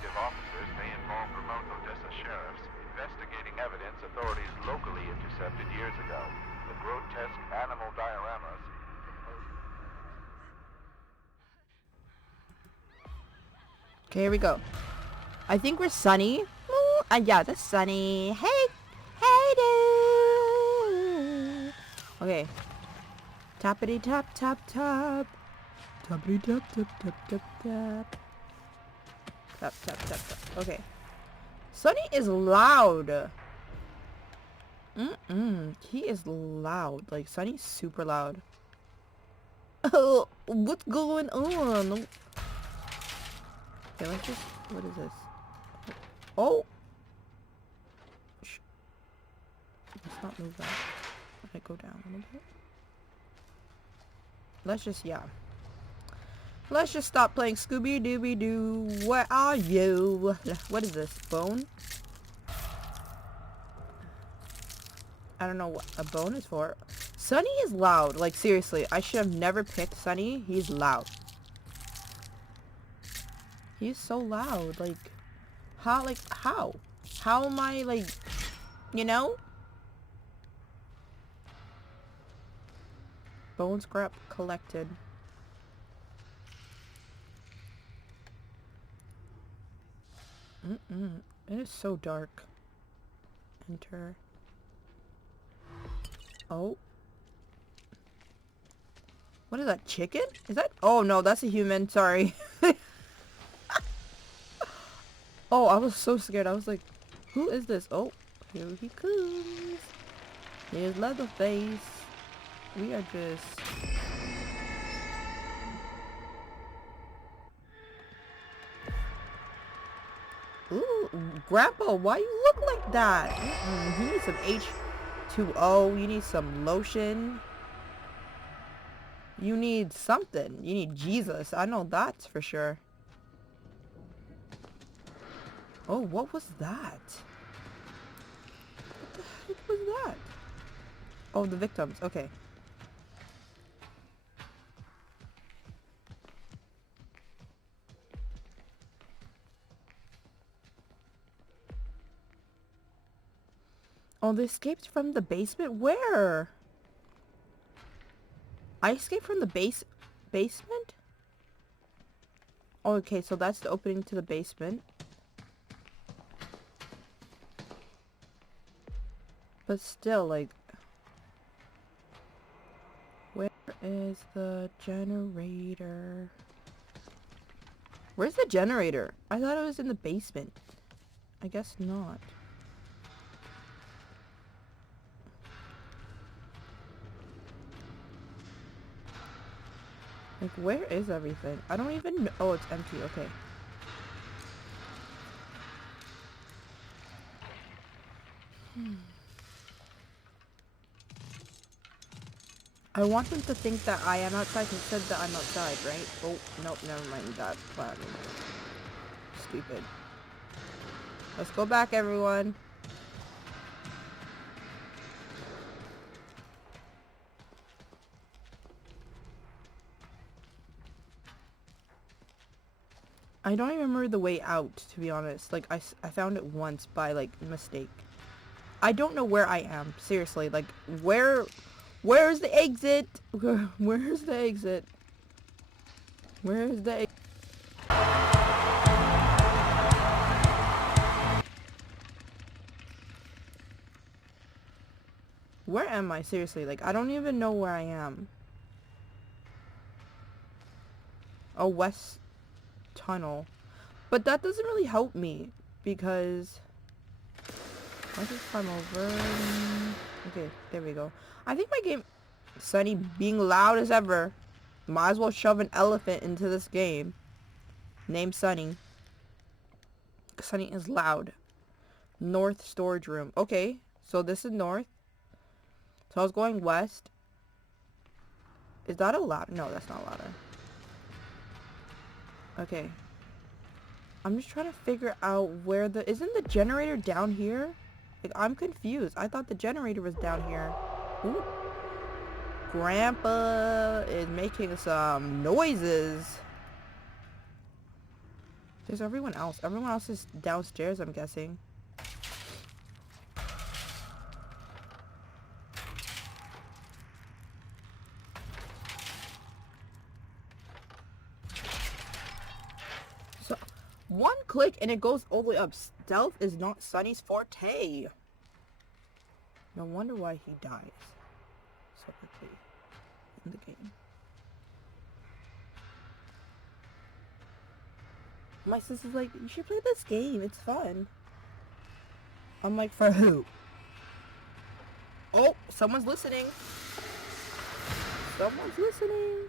detective officers may involve remote Odessa sheriffs investigating evidence authorities locally intercepted years ago. The grotesque animal dioramas. Okay, here we go. I think we're Sunny. Yeah, that's Sunny. Hey, hey, dude. Okay. Tappity tap tap tap. Tappity tap tap tap tap tap. Tap tap tap tap. Okay. Sunny is loud. He is loud. Like, Sunny's super loud. Oh, what's going on? Okay, let's just... What is this? Oh! Let's not move that. Let it go down a little bit. Let's just... Yeah. Let's just stop playing Scooby-Dooby-Doo. Where are you? What is this? Bone? I don't know what a bone is for. Sunny is loud. Like, seriously. I should have never picked Sunny. He's loud. He's so loud. Like, how? Like, how? How am I, like, you know? Bone scrap collected. It is so dark. Enter. Oh. What is that? Chicken? Is that? Oh no, that's a human. Sorry. Oh, I was so scared. I was like, who is this? Oh, here he comes. Here's Leatherface. We are just... Ooh, Grandpa, why you look like that? You need some H2O. You need some lotion. You need something. You need Jesus. I know that's for sure. Oh, what was that? What the heck was that? Oh, the victims. Okay. Oh, they escaped from the basement? Where? I escaped from the basement? Oh, okay, so that's the opening to the basement. But still, like... Where is the generator? Where's the generator? I thought it was in the basement. I guess not. Like, where is everything? I don't even know. Oh, it's empty. Okay. I want them to think that I am outside and said that I'm outside, right? Oh, nope, never mind that plan. Stupid. Let's go back, everyone. I don't even remember the way out, to be honest. Like, I found it once by, like, mistake. I don't know where I am. Seriously, like, where's the exit? Where's the exit? Where's the exit? Where am I? Seriously, like, I don't even know where I am. Oh, West Tunnel. But that doesn't really help me, because... I'll just climb over. Okay, there we go. I think my game... Sunny being loud as ever. Might as well shove an elephant into this game. Named Sunny. Sunny is loud. North storage room. Okay, so this is north. So I was going west. Is that a ladder? No, that's not a ladder. Okay. I'm just trying to figure out where the... Isn't the generator down here? Like, I'm confused. I thought the generator was down here. Ooh. Grandpa is making some noises. There's everyone else. Everyone else is downstairs, I'm guessing. So, one click and it goes all the way up. Stealth is not Sunny's forte. No wonder why he dies so quickly in the game. My sister's like, you should play this game, it's fun. I'm like, for who? Oh, someone's listening. Someone's listening.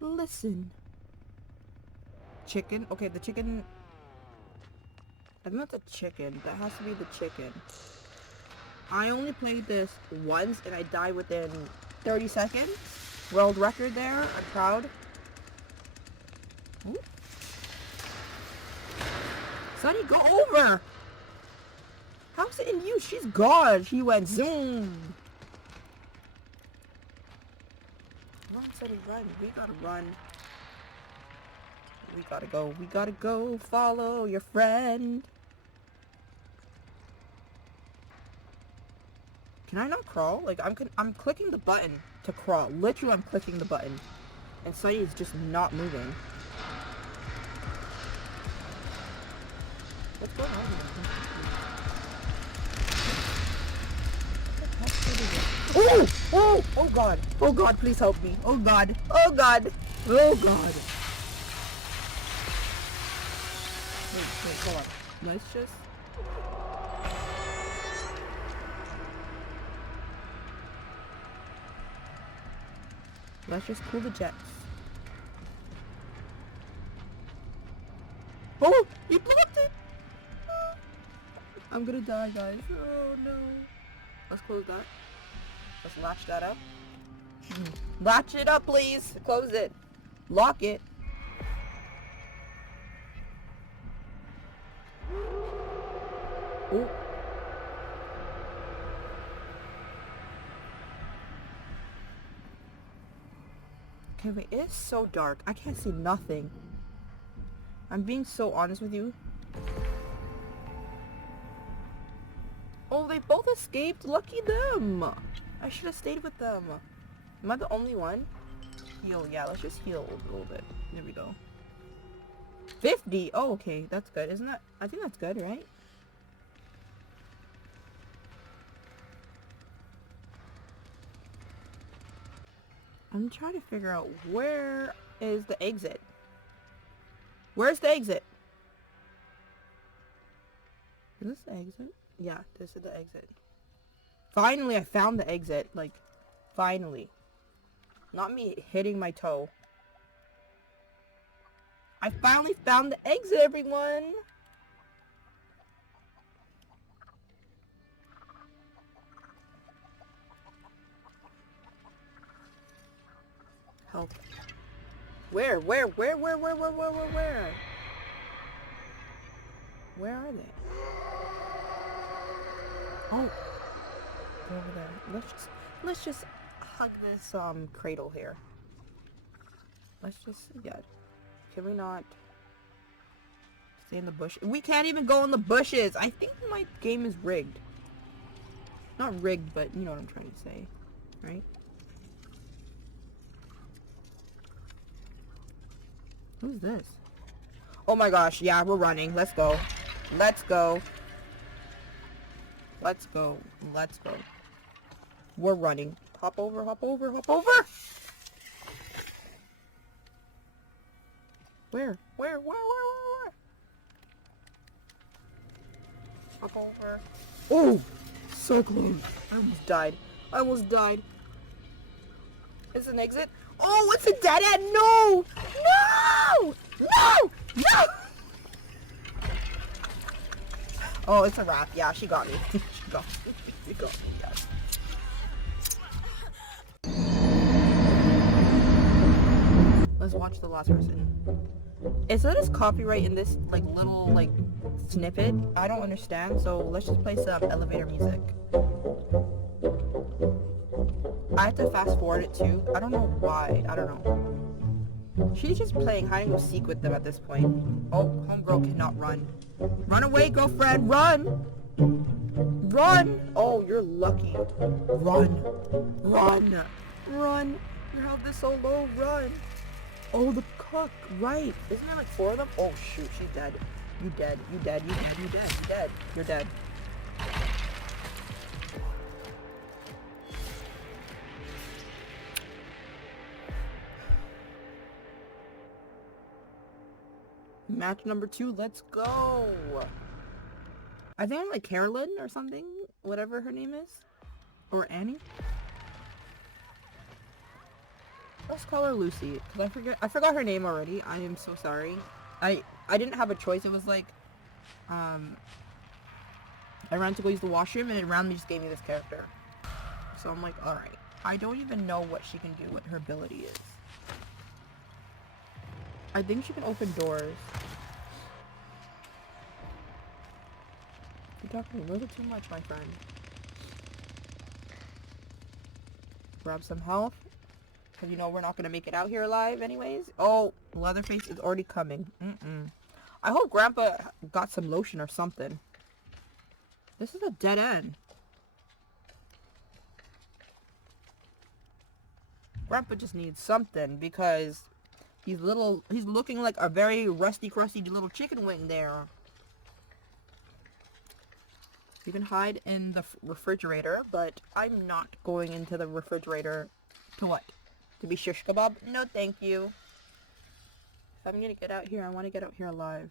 Listen. Chicken? Okay, the chicken... I think that's a chicken. That has to be the chicken. I only played this once and I died within 30 seconds. World record there. I'm proud. Ooh. Sunny, go over! How's it in you? She's gone. She went zoom. Run, Sunny, run. We gotta run. We gotta go. We gotta go. Follow your friend. Can I not crawl? Like, I'm clicking the button to crawl. Literally, I'm clicking the button. And Sunny is just not moving. What's going on here? Oh! Oh! Oh God! Oh God, please help me. Oh God! Oh God! Oh God! Wait, hold on. Let's just... Let's just cool the jets. Oh! You blocked it! I'm gonna die, guys. Oh no. Let's close that. Let's latch that up. Latch it up, please. Close it. Lock it. Oh. Okay, wait. It's so dark. I can't see nothing. I'm being so honest with you. Oh, they both escaped. Lucky them. I should have stayed with them. Am I the only one? Heal. Yeah, let's just heal a little bit. There we go. 50. Oh, okay. That's good. Isn't that? I think that's good, right? I'm trying to figure out where is the exit. Where's the exit? Is this the exit? Yeah, this is the exit. Finally, I found the exit. Like, finally. Not me hitting my toe. I finally found the exit, everyone! Help. Where? Where are they? Oh. They're over there. Let's just hug this cradle here. Let's just, yeah. Can we not stay in the bush? We can't even go in the bushes. I think my game is rigged. Not rigged, but you know what I'm trying to say, right? Who's this? Oh my gosh, yeah, we're running. Let's go. Let's go. Let's go. Let's go. We're running. Hop over, hop over, hop over! Where? Where? Hop over. Oh! So close. I almost died. I almost died. Is it an exit? Oh, it's a dead end! No! No! No! No! Oh, it's a wrap. Yeah, she got me. She got me. She got me, yes. Let's watch the last person. Is that his copyright in this, like, little, like, snippet? I don't understand, so let's just play some elevator music. I have to fast forward it too. I don't know why. I don't know. She's just playing hide and go seek with them at this point. Oh, homegirl cannot run. Run away, girlfriend, run! Run! Oh, you're lucky. Run. Run. Run. Your health is so low, run. Oh, the cook, right. Isn't there like 4 of them? Oh, shoot, she's dead. You dead, you dead, you dead, you dead, you dead. You're dead. Match number 2, let's go. I think I'm like Carolyn or something, whatever her name is. Or Annie. Let's call her Lucy, because I forgot her name already. I am so sorry. I didn't have a choice. It was like, I ran to go use the washroom and it randomly just gave me this character. So I'm like, alright. I don't even know what she can do, what her ability is. I think she can open doors. You're talking a little too much, my friend. Grab some health. Because you know we're not going to make it out here alive anyways. Oh, Leatherface is already coming. I hope Grandpa got some lotion or something. This is a dead end. Grandpa just needs something because he's looking like a very rusty, crusty little chicken wing there. You can hide in the refrigerator, but I'm not going into the refrigerator to what? To be shish kebab? No, thank you. If I'm gonna get out here, I want to get out here alive.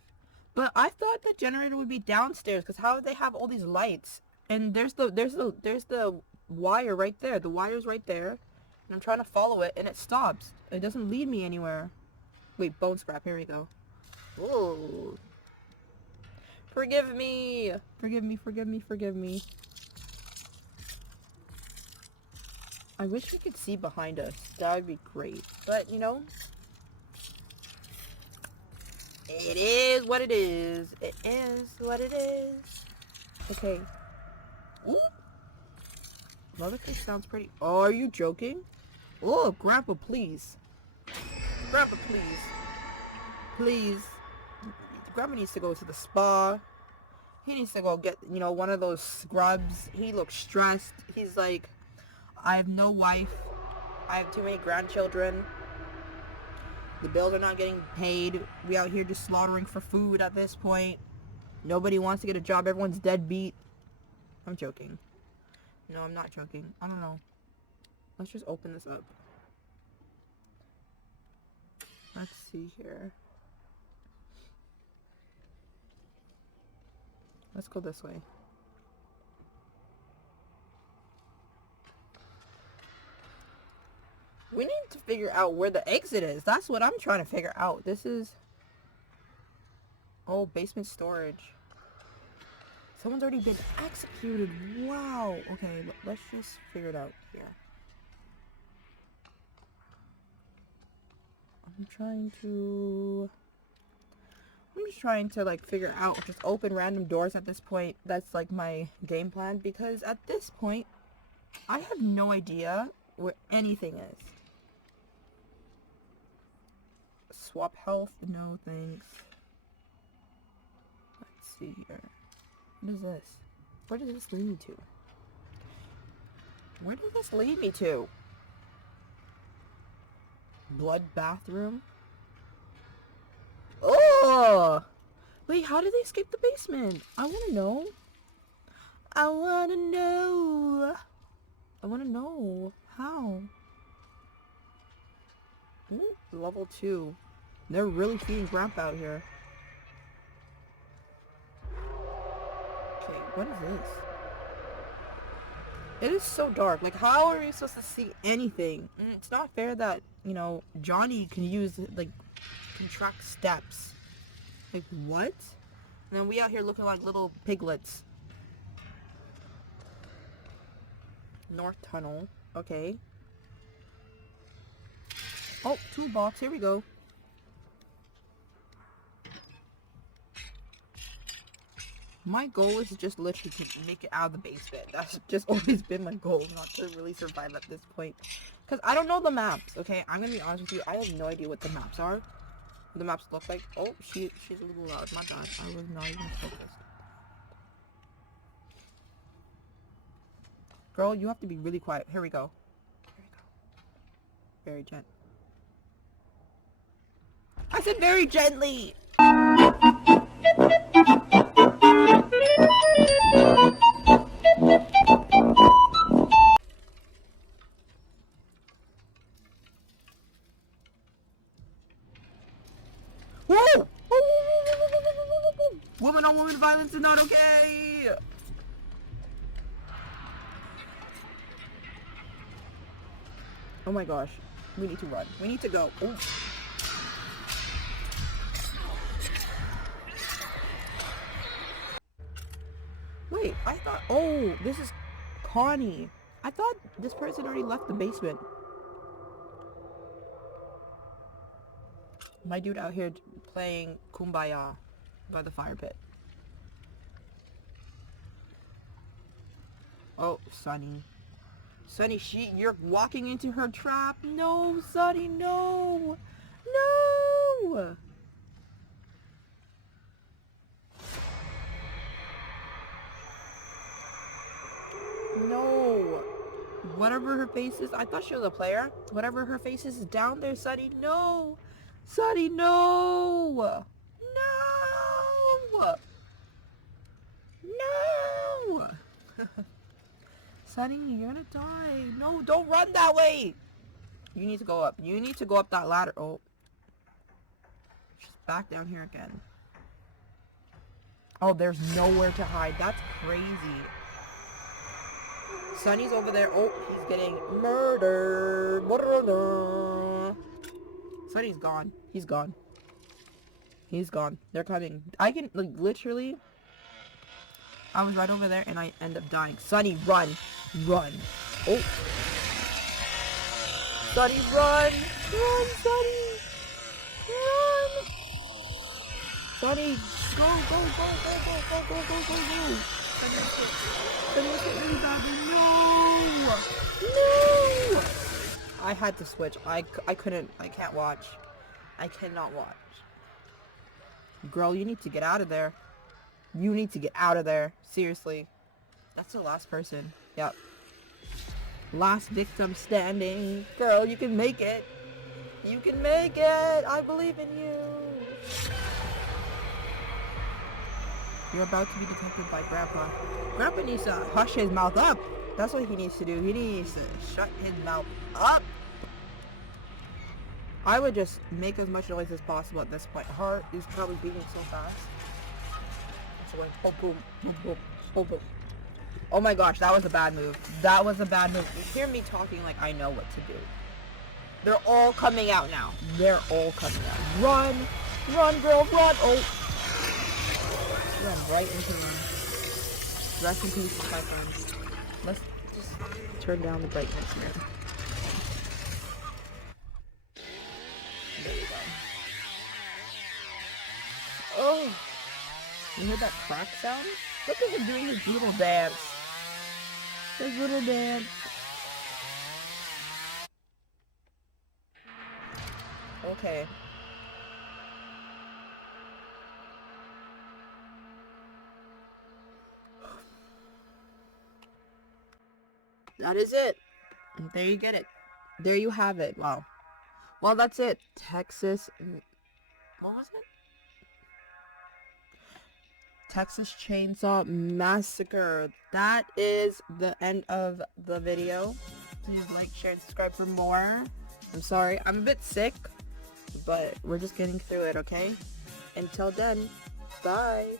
But I thought the generator would be downstairs, because how would they have all these lights? And there's the wire right there. The wire's right there. And I'm trying to follow it, and it stops. It doesn't lead me anywhere. Wait, bone scrap. Here we go. Whoa. Forgive me. Forgive me, forgive me, forgive me. I wish we could see behind us. That would be great. But, you know, it is what it is. It is what it is. Okay. Ooh. Leatherface sounds pretty... Oh, are you joking? Oh, Grandpa, please. Grandpa, please. Please. Grandpa needs to go to the spa. He needs to go get, you know, one of those scrubs. He looks stressed. He's like, I have no wife. I have too many grandchildren. The bills are not getting paid. We out here just slaughtering for food at this point. Nobody wants to get a job. Everyone's deadbeat. I'm joking. No, I'm not joking. I don't know. Let's just open this up. Let's see here. Let's go this way. We need to figure out where the exit is. That's what I'm trying to figure out. This is... Oh, basement storage. Someone's already been executed. Wow. Okay, let's just figure it out here. I'm just trying to like figure out, just open random doors at this point. That's like my game plan, because at this point I have no idea where anything is. Swap health? No thanks. Let's see here. What is this? Where does this lead me to? Where does this lead me to? Blood bathroom? Oh! Wait, how did they escape the basement? I want to know. I want to know. I want to know. How? Ooh, level 2. They're really feeding Grandpa out here. Okay, what is this? It is so dark. Like, how are we supposed to see anything? It's not fair that, you know, Johnny can use, like, can track steps. Like, what? And then we out here looking like little piglets. North Tunnel. Okay. Oh, toolbox. Here we go. My goal is just literally to make it out of the basement. That's just always been my goal, not to really survive at this point. Because I don't know the maps, okay? I'm going to be honest with you. I have no idea what the maps are. What the maps look like. Oh, she's a little loud. My bad. I was not even focused. Girl, you have to be really quiet. Here we go. Here we go. Very gent. I said very gently! Whoa! Woman on woman violence is not okay! Oh my gosh. We need to run. We need to go. Ooh. Wait, I thought... Oh, this is Connie. I thought this person already left the basement. My dude out here playing Kumbaya by the fire pit. Oh, Sunny. Sunny, you're walking into her trap. No, Sunny, no. No. No. Whatever her face is, I thought she was a player. Whatever her face is down there, Sunny, no. Sunny, no. No. No. Sunny, you're gonna die. No, don't run that way. You need to go up. You need to go up that ladder. Oh. She's back down here again. Oh, there's nowhere to hide. That's crazy. Sunny's over there. Oh, he's getting murdered. Sunny's gone. He's gone. He's gone. They're coming. I can, like, literally... I was right over there and I end up dying. Sunny, run. Run. Oh. Sunny, run. Run, Sunny. Run. Sunny, go, go, go, go, go, go, go, go, go, go. Sunny was hit really badly. No. No. I had to switch. I couldn't. I can't watch. I cannot watch. Girl, you need to get out of there. You need to get out of there. Seriously. That's the last person. Yep. Last victim standing. Girl, you can make it. You can make it. I believe in you. You're about to be detected by Grandpa. Grandpa needs to hush his mouth up. That's what he needs to do. He needs to shut his mouth up. I would just make as much noise as possible at this point. Heart is probably beating so fast. It's going boom, boom, boom, boom, boom, boom. Oh my gosh, that was a bad move. That was a bad move. You hear me talking like I know what to do. They're all coming out now. They're all coming out. Run! Run, girl, run! Oh! Run right into them. Rest in peace, my friends. Let's just turn down the brightness here. There we go. Oh! You hear that crack sound? Look at him doing his little dance. His little dance. Okay. That is it. And there you get it. There you have it. Wow. Well, that's it. Texas... What was it? Texas Chainsaw Massacre. That is the end of the video. Please like, share, and subscribe for more. I'm sorry. I'm a bit sick. But we're just getting through it, okay? Until then, bye.